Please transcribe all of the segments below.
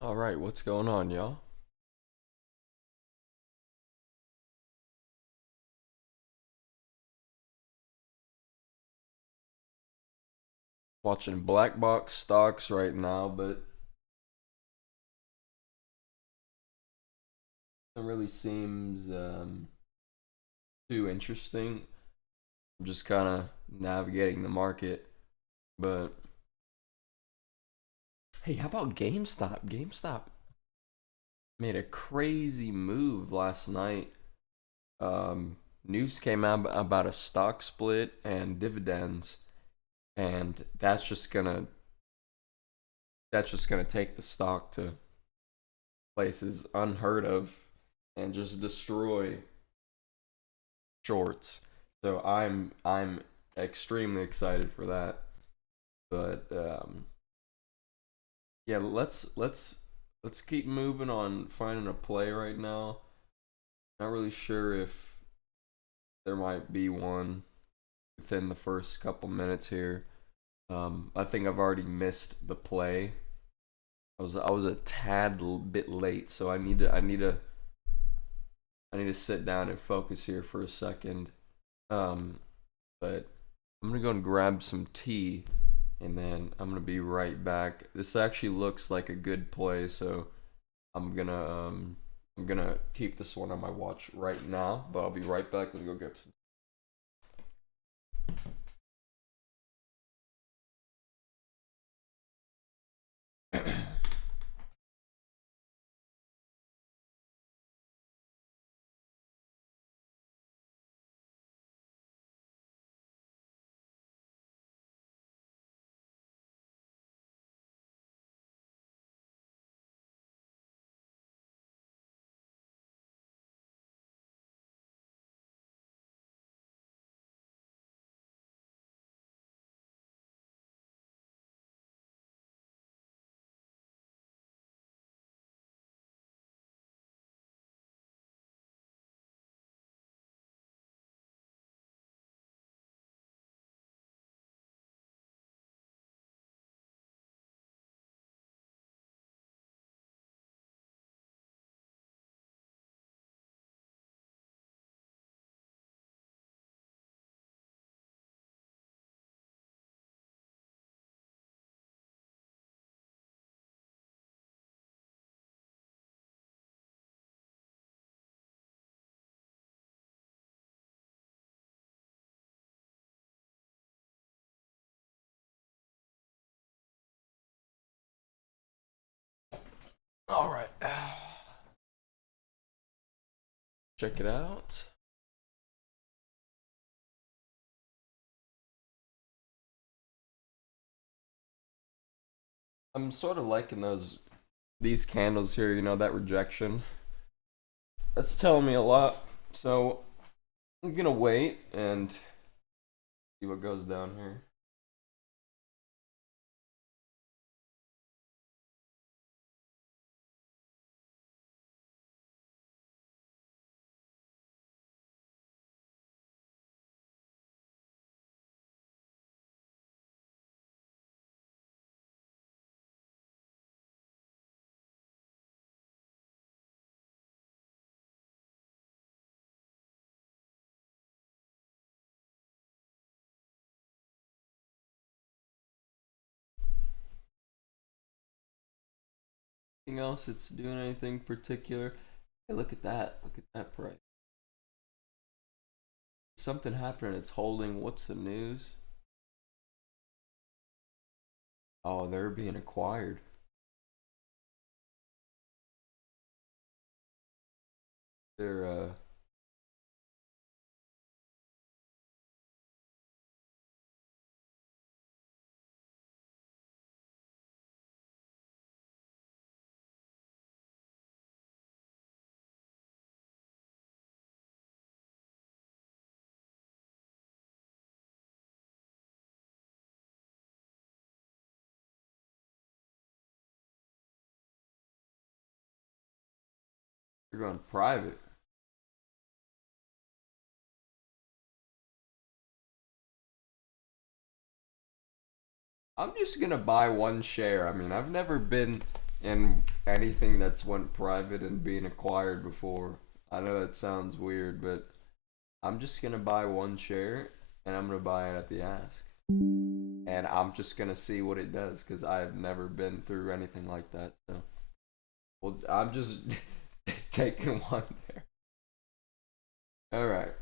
All right, what's going on, y'all? Watching black box stocks right now, but it really seems too interesting. I'm just kind of navigating the market. But hey, how about GameStop? GameStop made a crazy move last night. Um, News came out about a stock split and dividends, and that's just gonna take the stock to places unheard of and just destroy shorts. So I'm extremely excited for that. But yeah, let's keep moving on finding a play right now. Not really sure if there might be one within the first couple minutes here. I think I've already missed the play. I was a tad bit late, so I need to sit down and focus here for a second. Um, but I'm gonna go and grab some tea, and then I'm gonna be right back. This actually looks like a good play, so I'm gonna um I'm gonna keep this one on my watch right now. But I'll be right back. Let me go get some. All right, check it out. I'm sort of liking these candles here. That rejection. That's telling me a lot. So I'm gonna wait and see what goes down here. Anything else that's doing anything particular? Hey, look at that. Look at that price. Something happened. It's holding. What's the news? Oh, they're being acquired. They're they're going private. I'm just gonna buy one share. I mean, I've never been and anything that's went private and being acquired before. I know that sounds weird, but I'm just gonna buy one share and I'm gonna buy it at the ask. And I'm just gonna see what it does because I've never been through anything like that. So, well, I'm just taking one there. All right.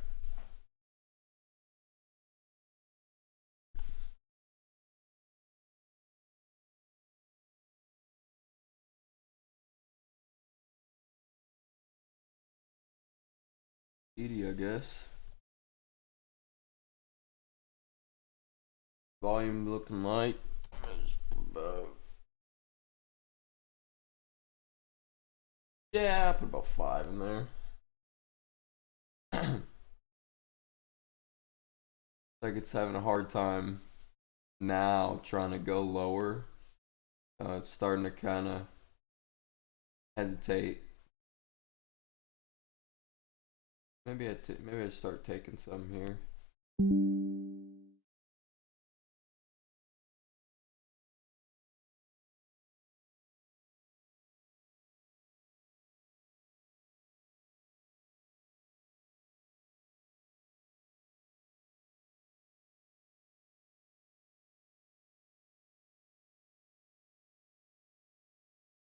Didi, I guess. Volume looking like. Yeah, I put about 5 in there. Like it's having a hard time now trying to go lower. It's starting to kind of hesitate. Maybe I start taking some here.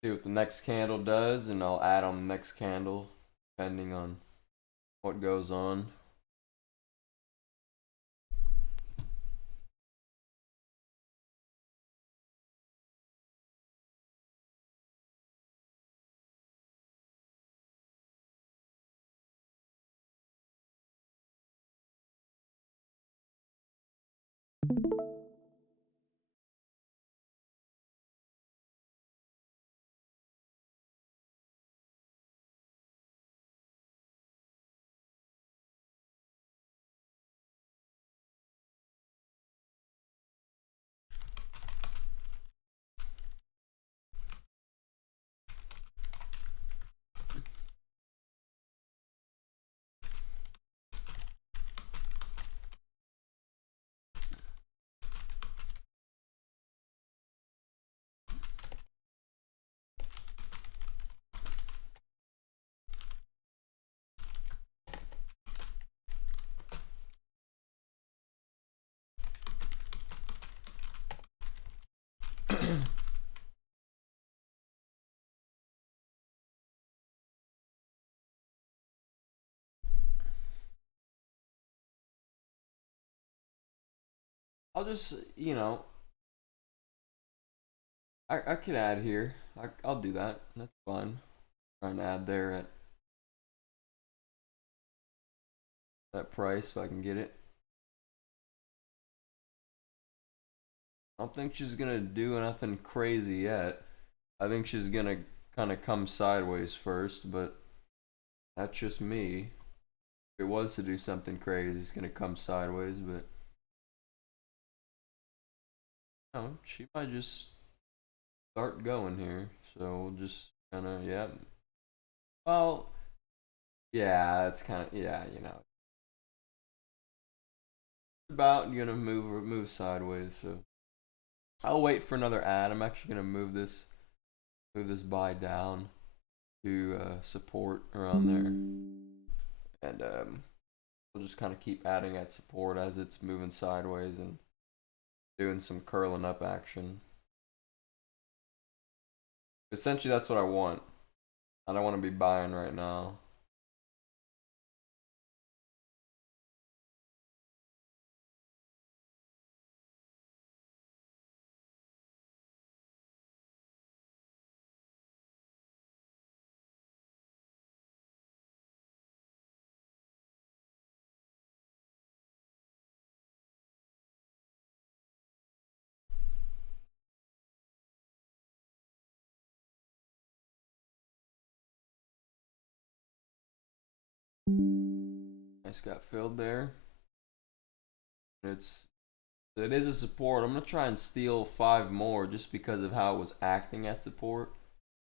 See what the next candle does, and I'll add on the next candle depending on what goes on. I'll just, I could add here. I'll do that. That's fine. Trying to add there at that price if I can get it. I don't think she's gonna do nothing crazy yet. I think she's gonna kind of come sideways first, but that's just me. If it was to do something crazy, it's gonna come sideways, but no, she might just start going here. So we'll just kind of, yeah. Well, yeah, that's kind of, yeah, about gonna move sideways. So I'll wait for another ad. I'm actually gonna move this buy down to support around there, and we'll just kind of keep adding at support as it's moving sideways and doing some curling up action. Essentially, that's what I want. I don't want to be buying right now. Nice, got filled there. It's it is a support. I'm gonna try and steal 5 more just because of how it was acting at support.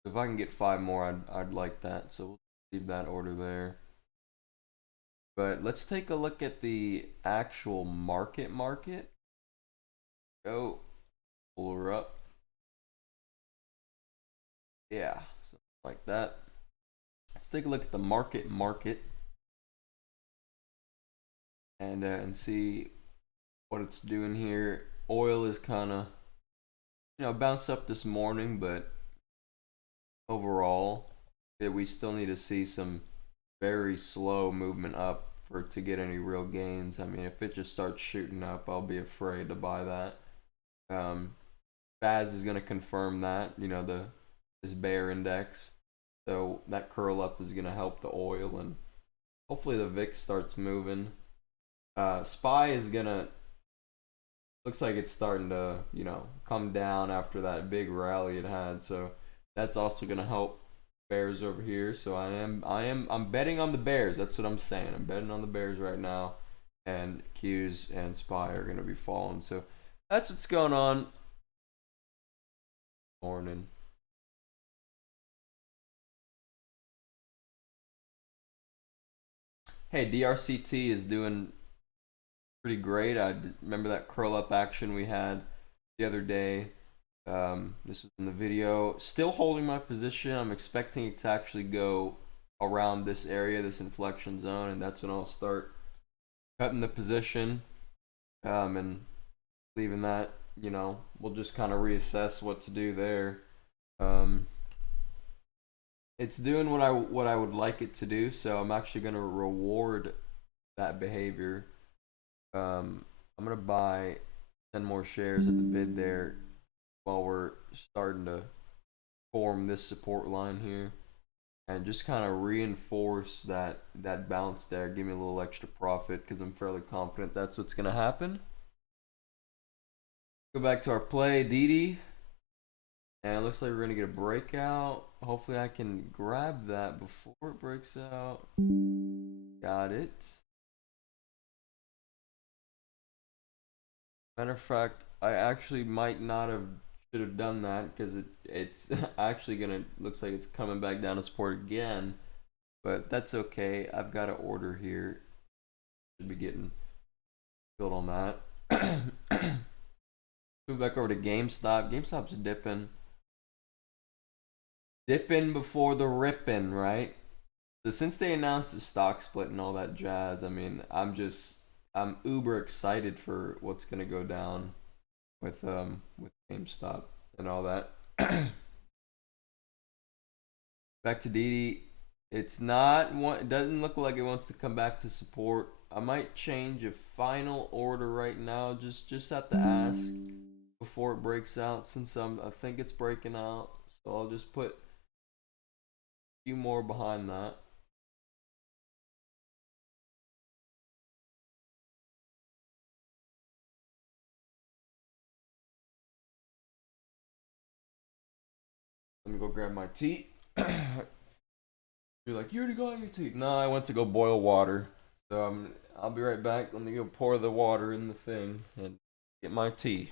If I can get 5 more, I'd like that. So we'll leave that order there. But let's take a look at the actual market. Go pull her up. Yeah, something like that. Let's take a look at the market and see what it's doing here. Oil is kind of bounced up this morning, but overall, we still need to see some very slow movement up for it to get any real gains. I mean, if it just starts shooting up, I'll be afraid to buy that. Um, Baz is going to confirm that, this bear index. So that curl up is going to help the oil, and hopefully the VIX starts moving. SPY is going to, looks like it's starting to, come down after that big rally it had. So that's also going to help bears over here. So I'm betting on the bears. That's what I'm saying. I'm betting on the bears right now, and Q's and SPY are going to be falling. So that's what's going on. Morning. Hey, DRCT is doing pretty great. I remember that curl up action we had the other day. This was in the video. Still holding my position. I'm expecting it to actually go around this area, this inflection zone, and that's when I'll start cutting the position, and leaving that. We'll just kind of reassess what to do there. Um, it's doing what I would like it to do, so I'm actually gonna reward that behavior. I'm gonna buy 10 more shares at the bid there while we're starting to form this support line here, and just kind of reinforce that bounce there. Give me a little extra profit because I'm fairly confident that's what's gonna happen. Go back to our play, Didi, and it looks like we're gonna get a breakout. Hopefully, I can grab that before it breaks out. Got it. Matter of fact, I actually might not have should have done that because it's actually gonna looks like it's coming back down to support again, but that's okay. I've got an order here. Should be getting filled on that. Move back over to GameStop. GameStop's dipping before the ripping, right? So since they announced the stock split and all that jazz, I mean, I'm uber excited for what's gonna go down with GameStop and all that. Back to Didi. It's not one. It doesn't look like it wants to come back to support. I might change a final order right now. Just have to ask before it breaks out, since I think it's breaking out. So I'll just put a few more behind that. Let me go grab my tea. You're like, you already got your tea. No, I went to go boil water. So I'll be right back. Let me go pour the water in the thing and get my tea.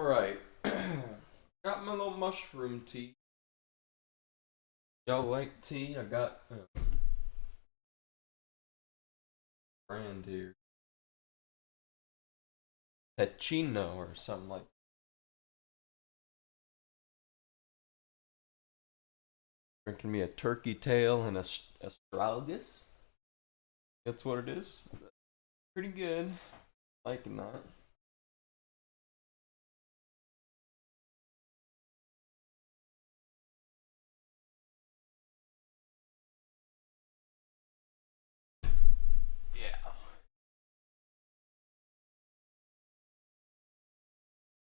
Alright. Got my little mushroom tea. Y'all like tea? I got brand here. Techino or something like. Drinking me a turkey tail and a astragalus. That's what it is. Pretty good. Liking that. Yeah.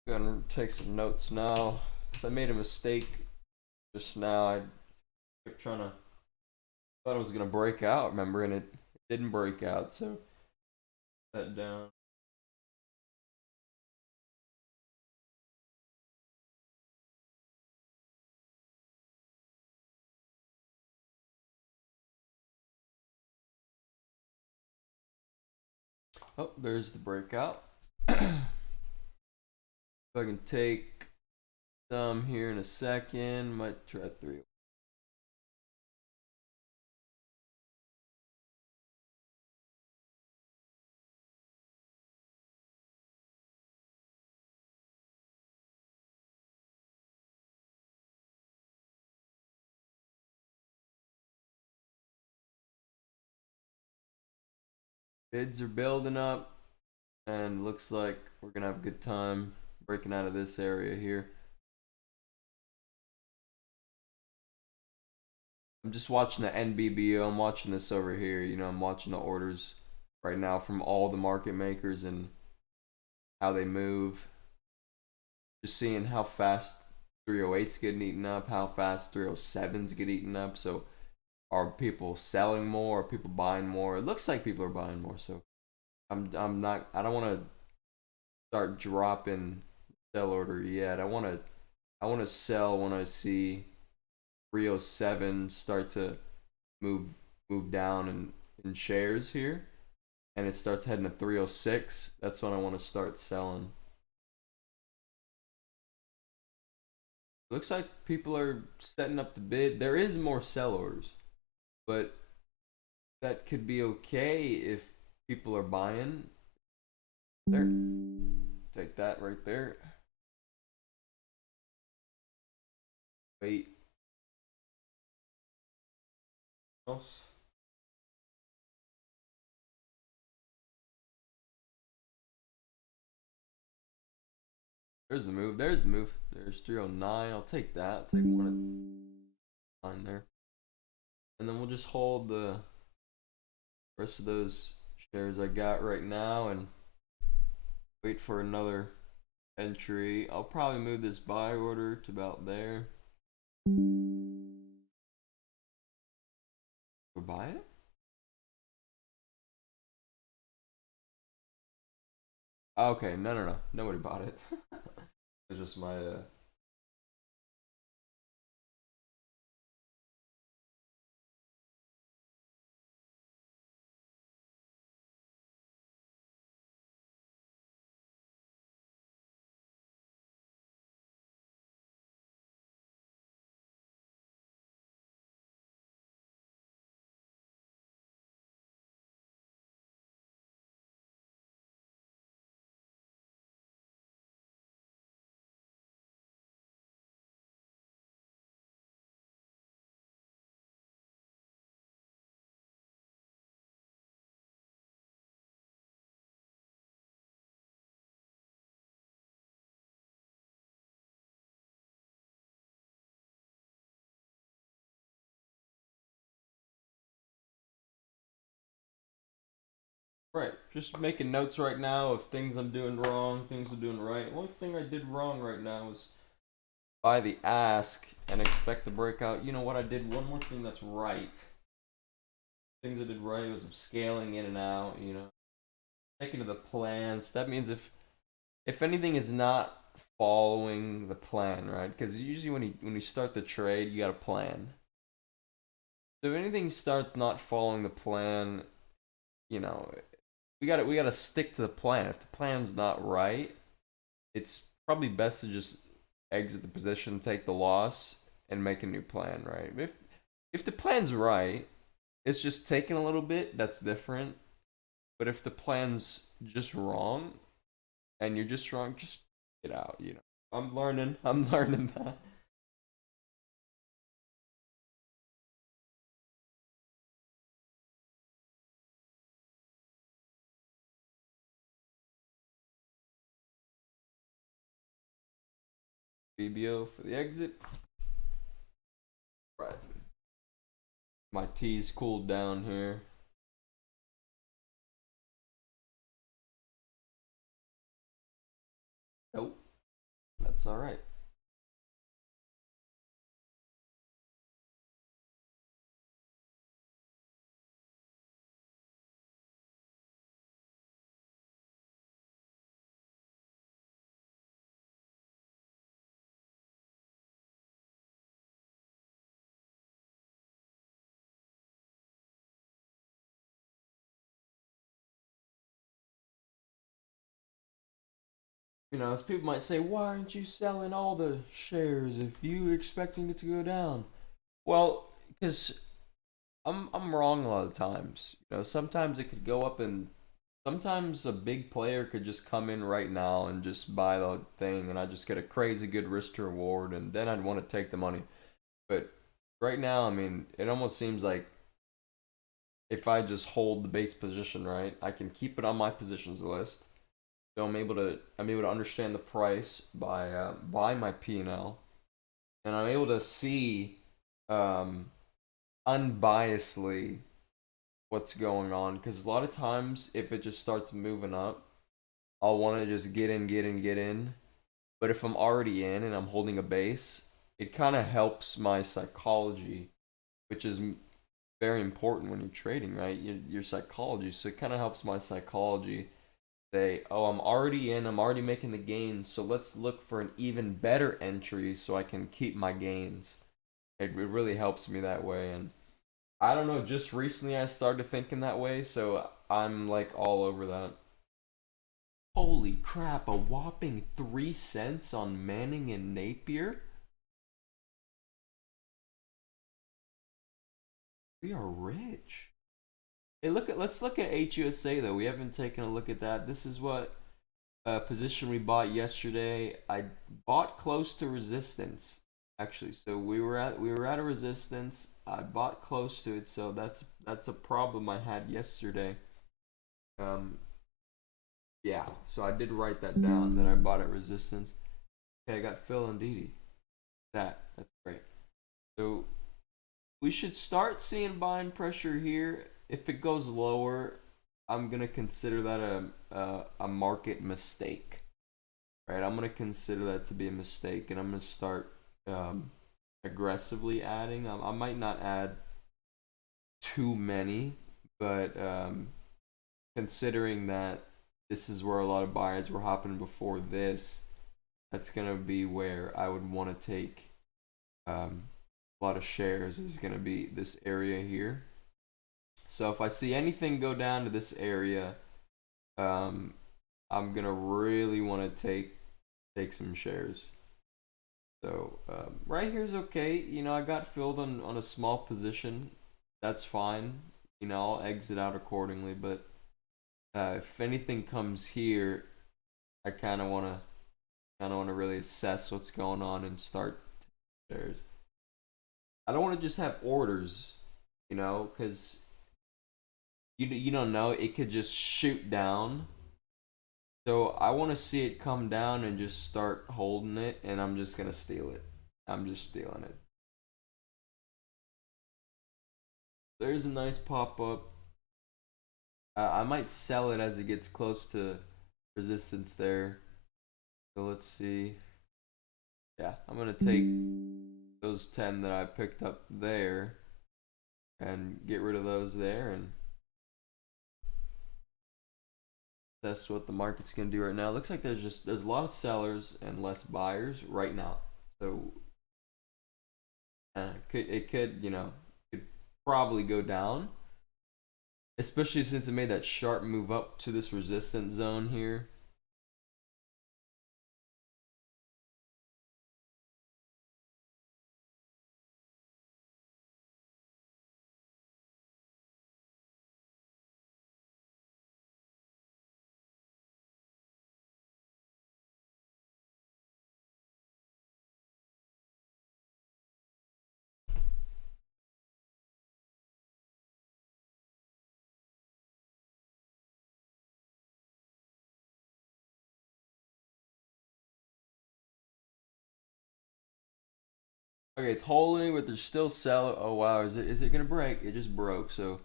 Gonna take some notes now. Cause I made a mistake just now. I kept trying to. Thought it was gonna break out, remember, and it didn't break out. So that down. Oh, there's the breakout. If I can take some here in a second, might try three. Bids are building up, and looks like we're gonna have a good time breaking out of this area here. I'm just watching the NBBO. I'm watching this over here. You know, I'm watching the orders right now from all the market makers and how they move. Just seeing how fast 308's getting eaten up, how fast 307's get eaten up. So, are people selling more? Are people buying more? It looks like people are buying more. So, I'm not. I don't want to start dropping sell order yet. I want to sell when I see 307 start to move move down in shares here, and it starts heading to 306. That's when I want to start selling. Looks like people are setting up the bid. There is more sell orders, but that could be okay if people are buying. There, take that right there. Wait. Else. There's the move. There's the move. There's 309. I'll take that. I'll take one at line there. And then we'll just hold the rest of those shares I got right now and wait for another entry. I'll probably move this buy order to about there. We're buying it? Okay, no. Nobody bought it. It's just my right. Just making notes right now of things I'm doing wrong, things I'm doing right. Only thing I did wrong right now is buy the ask and expect the breakout. You know what? I did one more thing that's right. Things I did right was I'm scaling in and out. You know, sticking to the plans. That means if anything is not following the plan, right? Because usually when you start the trade, you got a plan. So if anything starts not following the plan, you know, we got to stick to the plan. If the plan's not right, it's probably best to just exit the position, take the loss, and make a new plan, right? If the plan's right, it's just taking a little bit, that's different. But if the plan's just wrong and you're just wrong, just get out, you know. I'm learning. I'm learning that. BBO for the exit. Right. My tea's cooled down here. Nope. That's alright. You know, as people might say, why aren't you selling all the shares if you expecting it to go down? Well, because I'm wrong a lot of times. You know, sometimes it could go up, and sometimes a big player could just come in right now and just buy the thing, and I just get a crazy good risk to reward, and then I'd want to take the money. But right now, I mean, it almost seems like if I just hold the base position right, I can keep it on my positions list. So I'm able to understand the price by my P&L, and I'm able to see um, unbiasedly what's going on. Because a lot of times, if it just starts moving up, I'll want to just get in, get in, get in. But if I'm already in and I'm holding a base, it kind of helps my psychology, which is very important when you're trading, right? Your psychology. So it kind of helps my psychology say, oh, I'm already in, I'm already making the gains, so let's look for an even better entry so I can keep my gains. It really helps me that way. And I don't know, just recently I started thinking that way, so I'm like all over that. Holy crap, a whopping 3 cents on Manning and Napier? We are rich. Hey, let's look at HUSA though. We haven't taken a look at that. This is what position we bought yesterday. I bought close to resistance actually. So we were at a resistance. I bought close to it, so that's a problem I had yesterday. Um, yeah. So I did write that down that I bought at resistance. Okay, I got Phil and Didi. That's great. So we should start seeing buying pressure here. If it goes lower, I'm gonna consider that a market mistake. Right, I'm gonna consider that to be a mistake, and I'm gonna start um, aggressively adding. I might not add too many, but considering that this is where a lot of buyers were hopping before this, that's gonna be where I would want to take a lot of shares. Is gonna be this area here. So if I see anything go down to this area, um, I'm gonna really want to take some shares. So right here is okay. You know, I got filled on a small position. That's fine. You know, I'll exit out accordingly. But if anything comes here, I kind of wanna really assess what's going on and start shares. I don't want to just have orders, you know, because you don't know, it could just shoot down. So I want to see it come down and just start holding it, and I'm just gonna steal it. I'm just stealing it. There's a nice pop up. I might sell it as it gets close to resistance there. So let's see. Yeah, I'm gonna take those 10 that I picked up there and get rid of those there and assess what the market's gonna do right now. It looks like there's a lot of sellers and less buyers right now. So it could could probably go down, especially since it made that sharp move up to this resistance zone here. Okay, it's holding, but there's still sell. Oh wow, is it gonna break? It just broke. So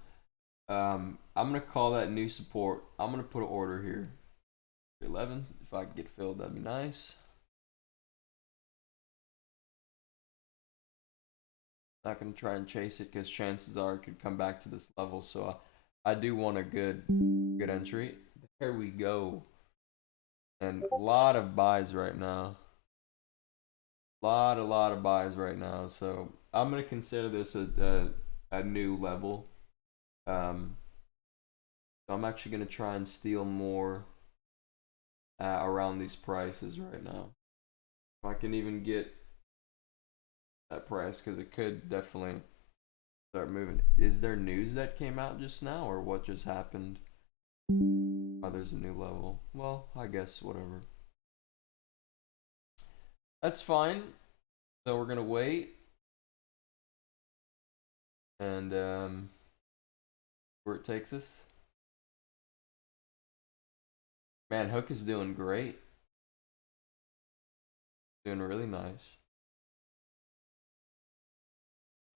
I'm gonna call that new support. I'm gonna put an order here. 11. If I can get filled, that'd be nice. Not gonna try and chase it because chances are it could come back to this level. So I do want a good entry. There we go. And a lot of buys right now. A lot of buys right now. So I'm gonna consider this a new level. Um, so I'm actually gonna try and steal more around these prices right now. If I can even get that price, because it could definitely start moving. Is there news that came out just now, or what just happened? Oh, there's a new level. Well, I guess whatever. That's fine. So we're gonna wait and where it takes us. Man, Hook is doing great. Doing really nice.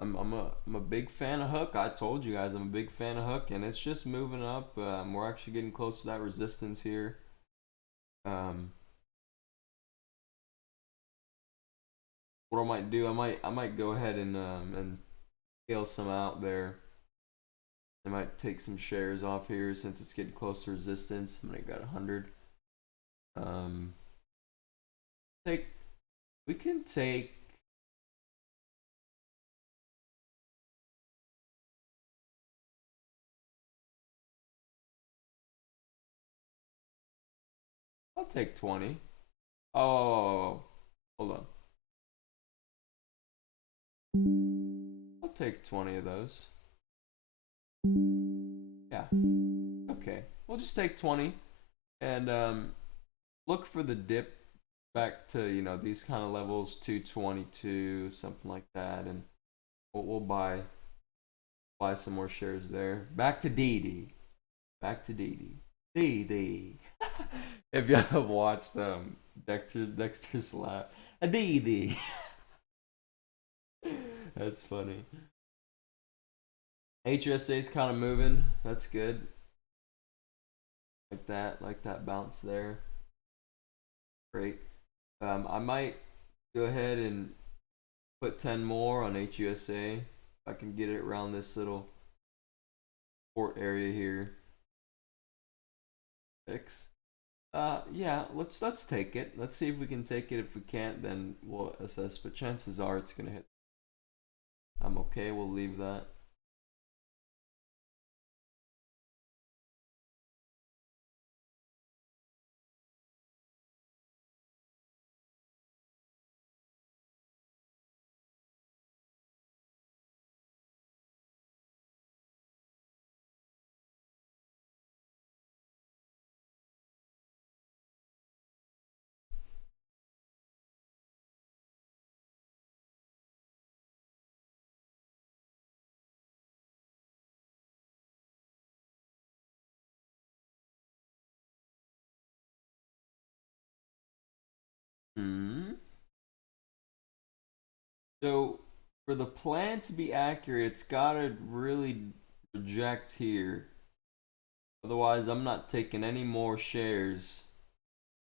I'm a big fan of Hook. I told you guys I'm a big fan of Hook, and it's just moving up. We're actually getting close to that resistance here. Um, what I might do, I might go ahead and scale some out there. I might take some shares off here since it's getting close to resistance. I'm gonna got 100. Um, take we can take. I'll take 20. Oh, hold on. I'll take 20 of those. Yeah. Okay. We'll just take 20 and look for the dip back to, these kind of levels, 222, something like that, and we'll buy some more shares there. Back to Didi. Back to Didi. Didi. If you have watched Dexter's Lab. A Didi. That's funny. HSA's kind of moving. That's good. Like that bounce there. Great. I might go ahead and put 10 more on HUSA. If I can get it around this little port area here. 6. Yeah, let's take it. Let's see if we can take it. If we can't, then we'll assess. But chances are it's gonna hit. I'm okay. We'll leave that. Hmm. So for the plan to be accurate, it's gotta really reject here. Otherwise, I'm not taking any more shares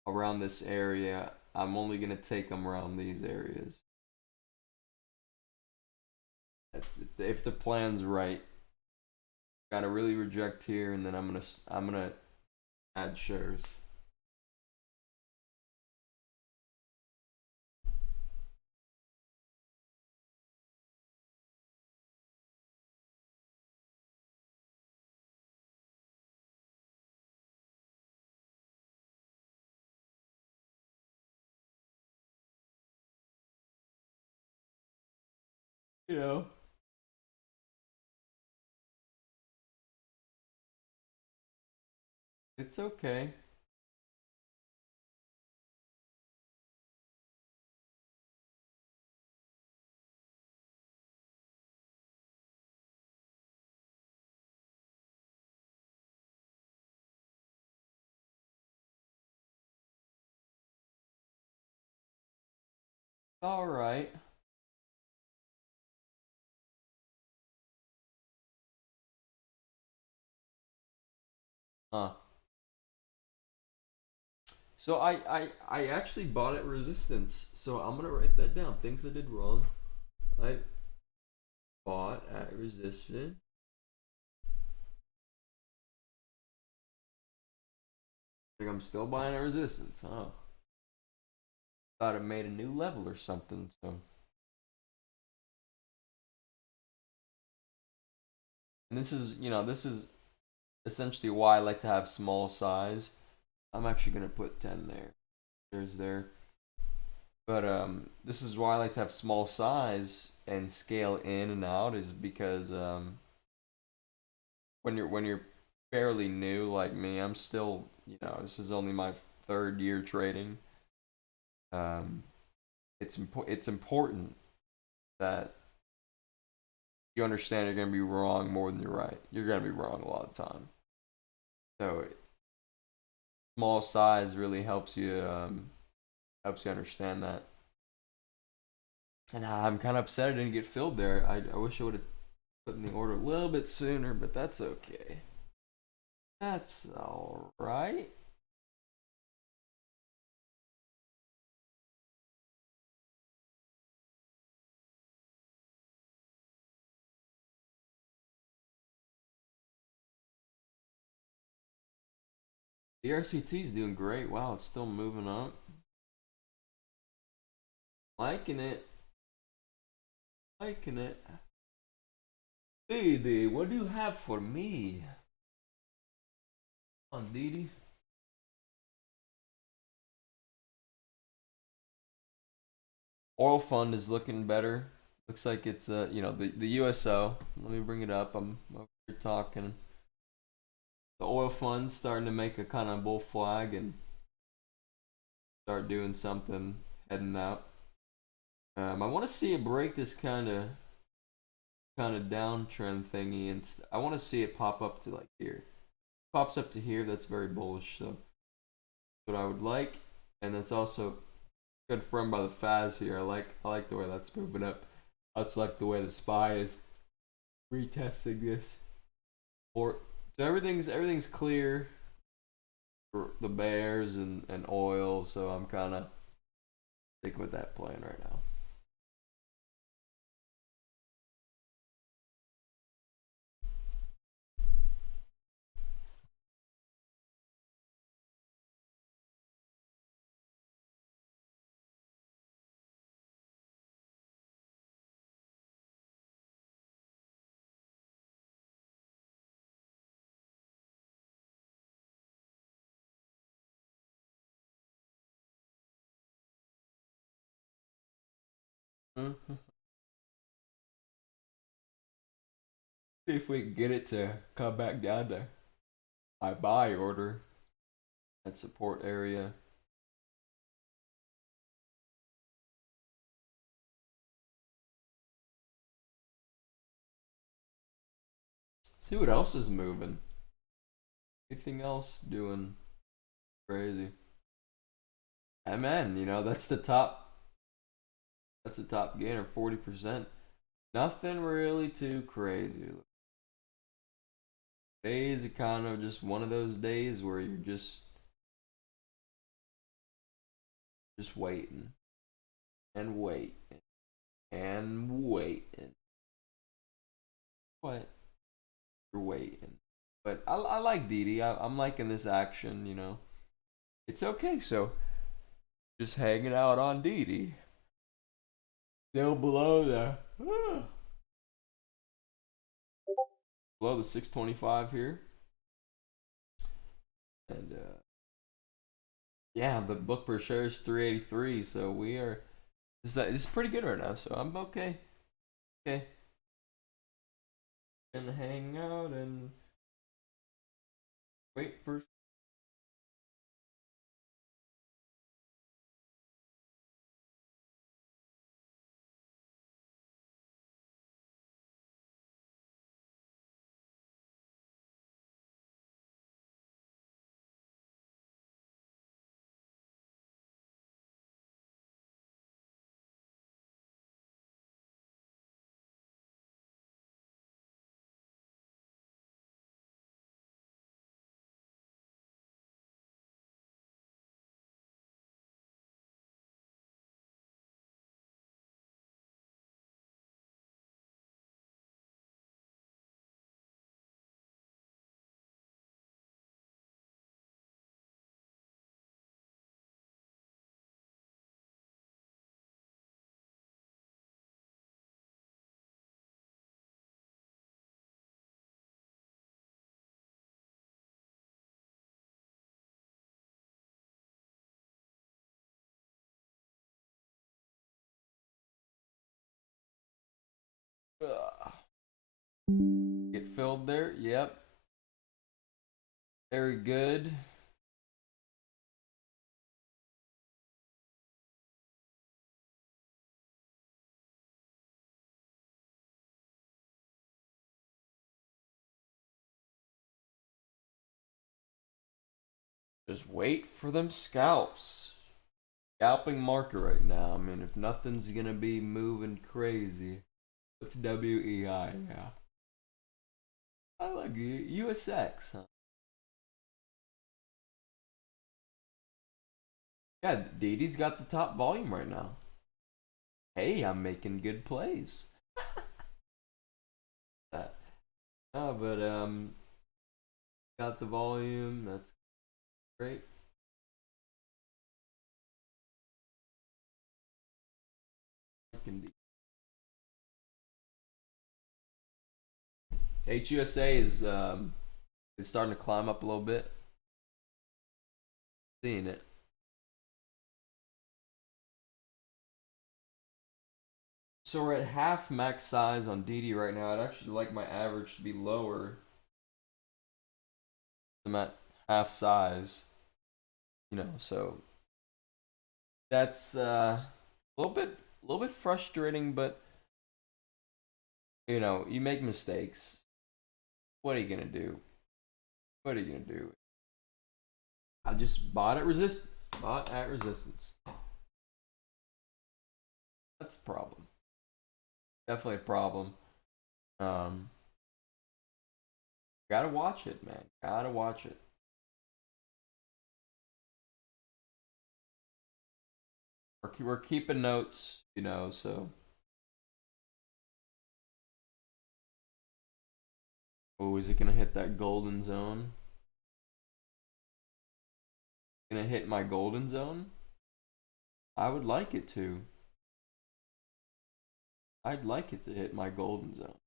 around this area. I'm only gonna take them around these areas. If the plan's right, gotta really reject here, and then I'm gonna add shares. You know, it's okay. All right. Huh. So I actually bought it resistance. So I'm gonna write that down. Things I did wrong. I bought at resistance. Like I'm still buying at resistance. Huh. Thought it made a new level or something. So and this is this is essentially why I like to have small size. I'm actually gonna put 10 there. There's there. But this is why I like to have small size and scale in and out is because when you're fairly new like me, I'm still this is only my third year trading. Um, it's important that you understand you're gonna be wrong more than you're right. You're gonna be wrong a lot of the time. So small size really helps you understand that. And I'm kind of upset I didn't get filled there. I wish I would have put in the order a little bit sooner, but that's okay. That's all right. The RCT is doing great. Wow, it's still moving up. Liking it. Liking it. Didi, what do you have for me? On Didi. Oil fund is looking better. Looks like it's the USO. Let me bring it up. I'm over here talking. The oil fund's starting to make a kind of bull flag and start doing something heading up. I want to see it break this kind of downtrend thingy, and I want to see it pop up to like here. Pops up to here. That's very bullish. So what I would like, and that's also confirmed by the FAS here. I like the way that's moving up. I just like the way the SPY is retesting this. Or so everything's clear for the bears and oil. So I'm kind of sticking with that plan right now. Mm-hmm. See if we can get it to come back down to my buy order at support area. See what else is moving. Anything else doing crazy? MN, that's the top. That's the top gainer, 40%. Nothing really too crazy. Days are kind of just one of those days where you're just waiting and waiting and waiting. What? You're waiting. But I like Didi. I'm liking this action. It's okay. So just hanging out on Didi. Still below the 625 here. And yeah, the book per share is 383. So we are this is pretty good right now. So I'm okay. Okay. And hang out and wait for Get filled there. Yep. Very good. Just wait for them scalps. Scalping market right now. I mean, if nothing's gonna be moving crazy, what's WEI? Yeah, I like USX. Huh? Yeah, Didi's got the top volume right now. Hey, I'm making good plays. That. No, but got the volume. That's great. HUSA is starting to climb up a little bit. Seeing it. So we're at half max size on Didi right now. I'd actually like my average to be lower. I'm at half size, so that's a little bit frustrating, but you make mistakes. What are you gonna do? What are you gonna do? I just bought at resistance. Bought at resistance. That's a problem. Definitely a problem. Um, gotta watch it, man. Gotta watch it. We're keeping notes, so. Oh, is it gonna hit that golden zone? Gonna hit my golden zone? I would like it to. I'd like it to hit my golden zone.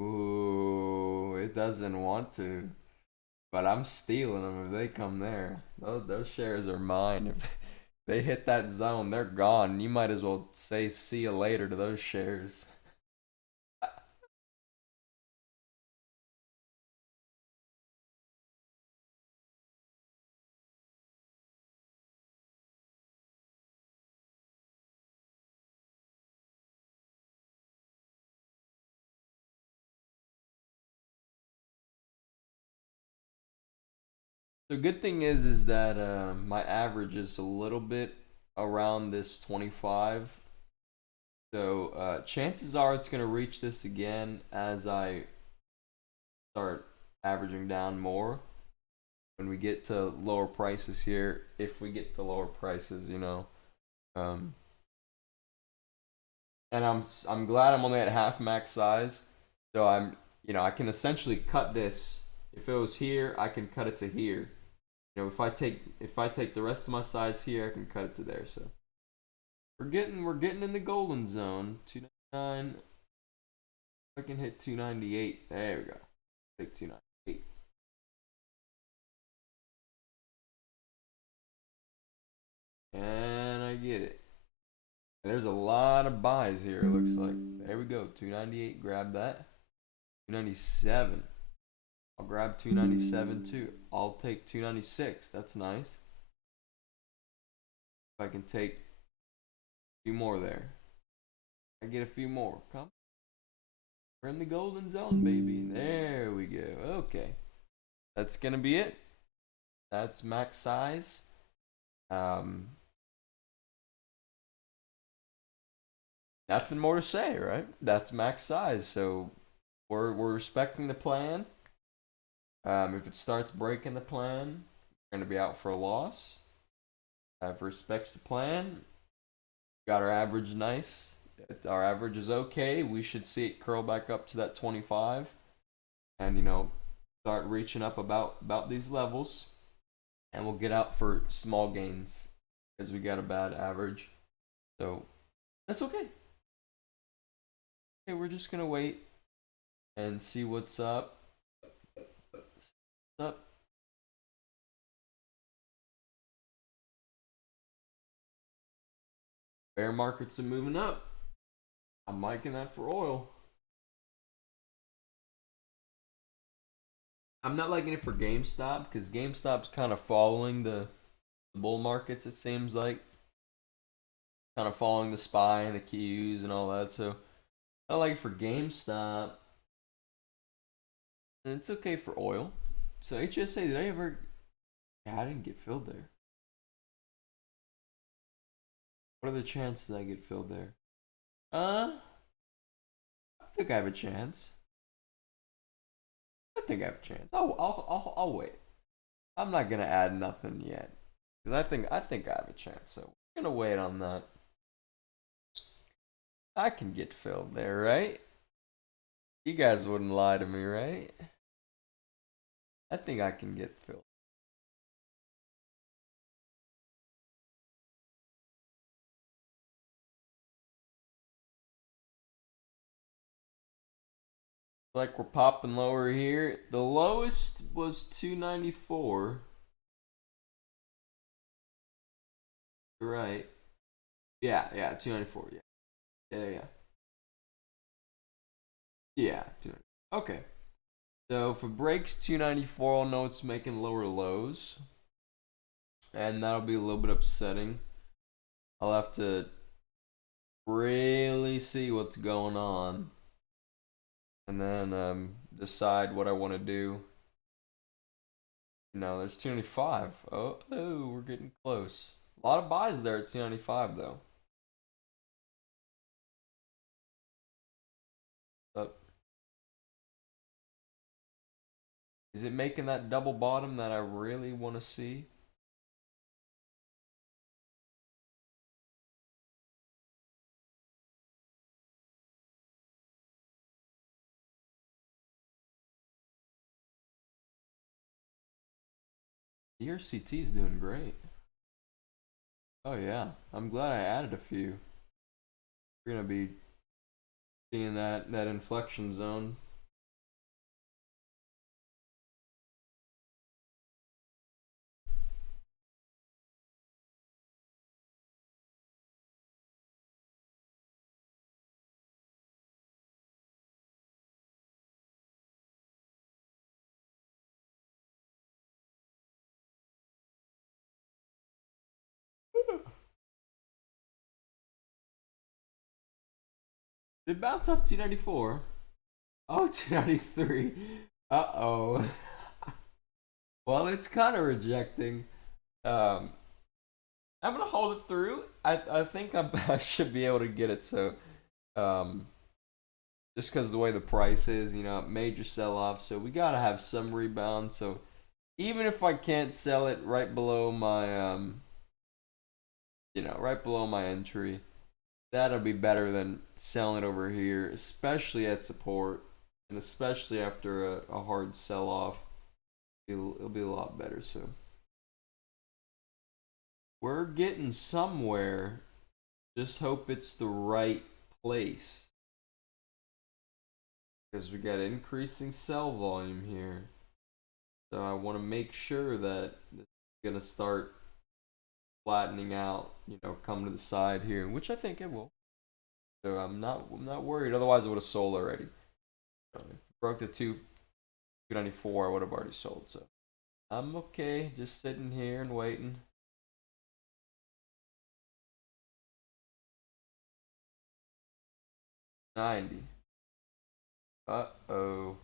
Ooh, it doesn't want to. But I'm stealing them if they come there. Those shares are mine. If they hit that zone, they're gone. You might as well say see you later to those shares. The good thing is that my average is a little bit around this 25. So chances are it's going to reach this again as I start averaging down more when we get to lower prices here. If we get to lower prices. Um, and I'm glad I'm only at half max size, so I can essentially cut this. If it was here, I can cut it to here. If I take the rest of my size here, I can cut it to there. So we're getting in the golden zone. 299. I can hit 298. There we go. Take 298. And I get it. There's a lot of buys here, it looks like. There we go. 298. Grab that. 297. I'll grab 297 too. I'll take 296. That's nice. If I can take a few more there. I get a few more. Come. We're in the golden zone, baby. There we go. Okay. That's going to be it. That's max size. Um, Nothing more to say, right? That's max size. So we're respecting the plan. If it starts breaking the plan, we're gonna be out for a loss. If it respects the plan, got our average nice. If our average is okay, we should see it curl back up to that 25, and start reaching up about these levels, and we'll get out for small gains because we got a bad average. So that's okay. Okay, we're just gonna wait and see what's up. What's up? Bear markets are moving up. I'm liking that for oil. I'm not liking it for GameStop because GameStop's kind of following the bull markets. It seems like kind of following the SPY and the Qs and all that. So I like it for GameStop, and it's okay for oil. So HSA, did I ever? Yeah, I didn't get filled there. What are the chances I get filled there? I think I have a chance. I think I have a chance. I'll wait. I'm not gonna add nothing yet because I think I have a chance. So we're gonna wait on that. I can get filled there, right? You guys wouldn't lie to me, right? I think I can get filled. Like we're popping lower here. The lowest was 294. Right. Yeah, 294. Yeah. Yeah, 294. Okay. So if it breaks 294, I'll know it's making lower lows. And that'll be a little bit upsetting. I'll have to really see what's going on. And then decide what I want to do. No, there's 295. Oh, we're getting close. A lot of buys there at 295 though. Up. Is it making that double bottom that I really want to see? The RCT is doing great. Oh yeah, I'm glad I added a few. We're gonna be seeing that inflection zone. Did it bounce off 294? Oh, 293. Uh oh. Well, it's kind of rejecting. Um, I'm gonna hold it through. I think I should be able to get it. So, um, just because the way the price is, major sell off. So we gotta have some rebound. So even if I can't sell it right below my right below my entry, that'll be better than selling it over here, especially at support and especially after a hard sell off. It'll be a lot better. So we're getting somewhere. Just hope it's the right place because we got increasing sell volume here. So I want to make sure that it's gonna start flattening out. Come to the side here, which I think it will. So I'm not worried. Otherwise, I would have sold already. If it broke the 294, I would have already sold. So I'm okay, just sitting here and waiting. 90. Uh-oh.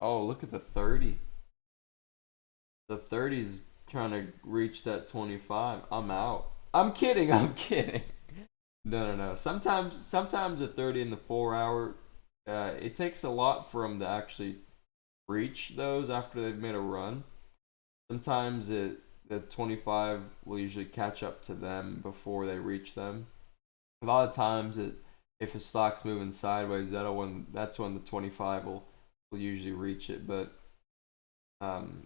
Oh, look at the 30. The 30's trying to reach that 25. I'm out. I'm kidding. I'm kidding. No. Sometimes the 30 in the 4 hour, it takes a lot for them to actually reach those after they've made a run. Sometimes the 25 will usually catch up to them before they reach them. A lot of times, if a stock's moving sideways, that's when the 25 will usually reach it. But um,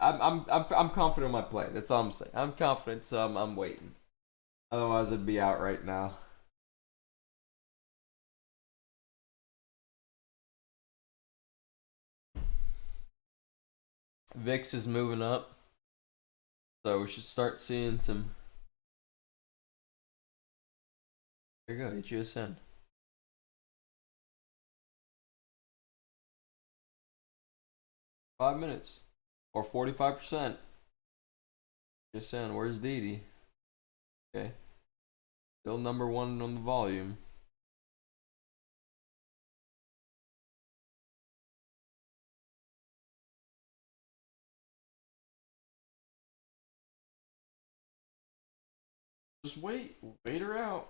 I'm confident in my play. That's all I'm saying. I'm confident, so I'm waiting. Otherwise, I'd be out right now. VIX is moving up. So we should start seeing some. There you go, HUSN. 5 minutes. Or 45%. HUSN, where's Didi? Okay. Still number one on the volume. Just wait. Wait her out.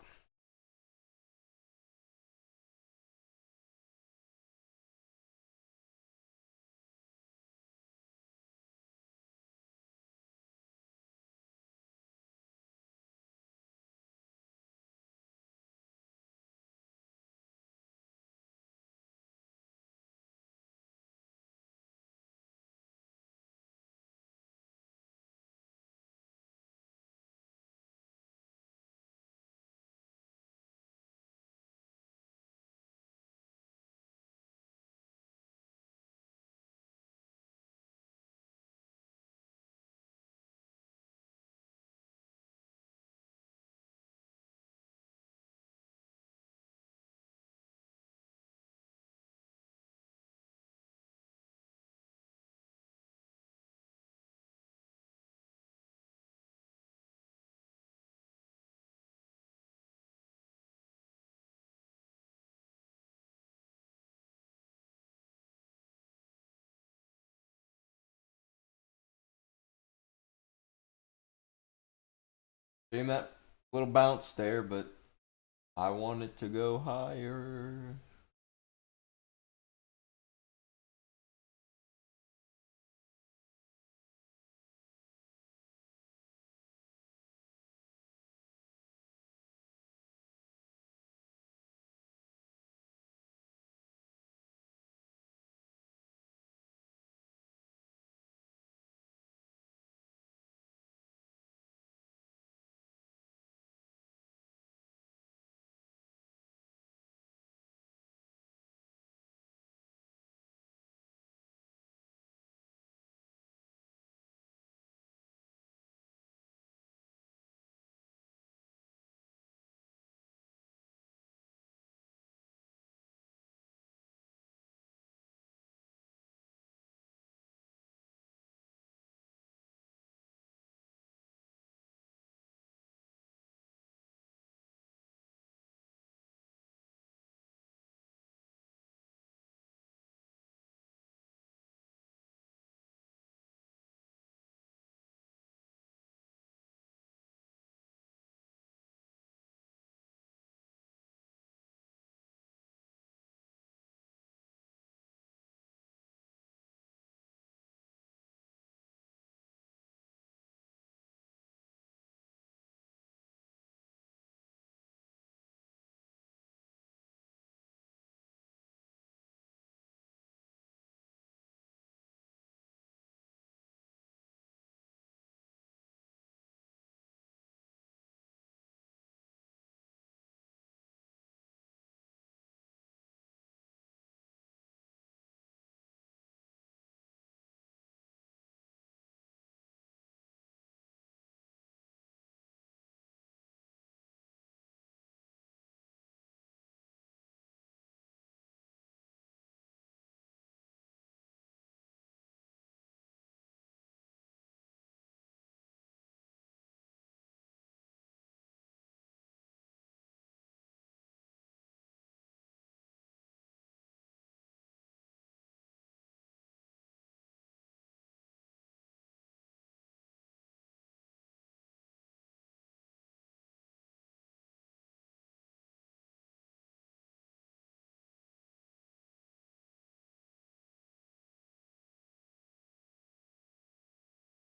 Seeing that little bounce there, but I want it to go higher.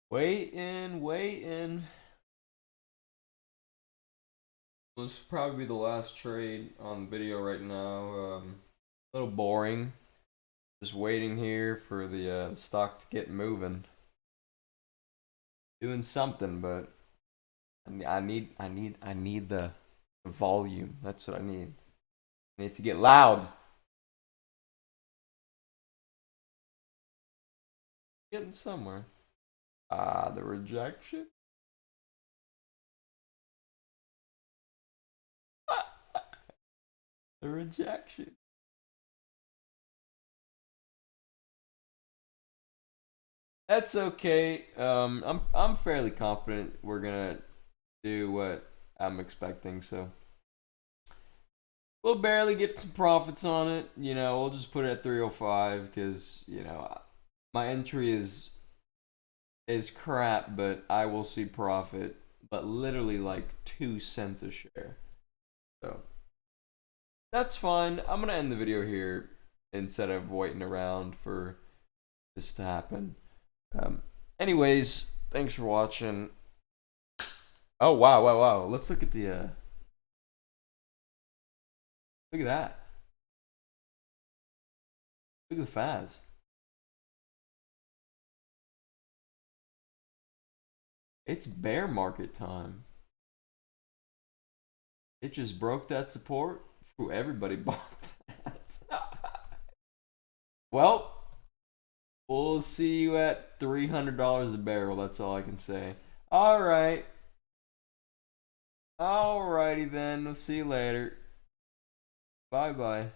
Waiting, waiting. This will probably be the last trade on the video right now. A little boring. Just waiting here for the stock to get moving. Doing something, but I need the volume. That's what I need. I need to get loud. Getting somewhere. Ah, the rejection. The rejection. That's okay. I'm fairly confident we're gonna do what I'm expecting. So we'll barely get some profits on it. You know, we'll just put it at 305 because my entry is crap, but I will see profit, but literally like 2 cents a share. So that's fine. I'm gonna end the video here instead of waiting around for this to happen. Um, anyways, thanks for watching. Oh wow, wow, wow! Let's look at the look at that. Look at the Faz. It's bear market time. It just broke that support. Ooh, everybody bought that. Well, we'll see you at $300 a barrel. That's all I can say. All right. Alrighty then. We'll see you later. Bye bye.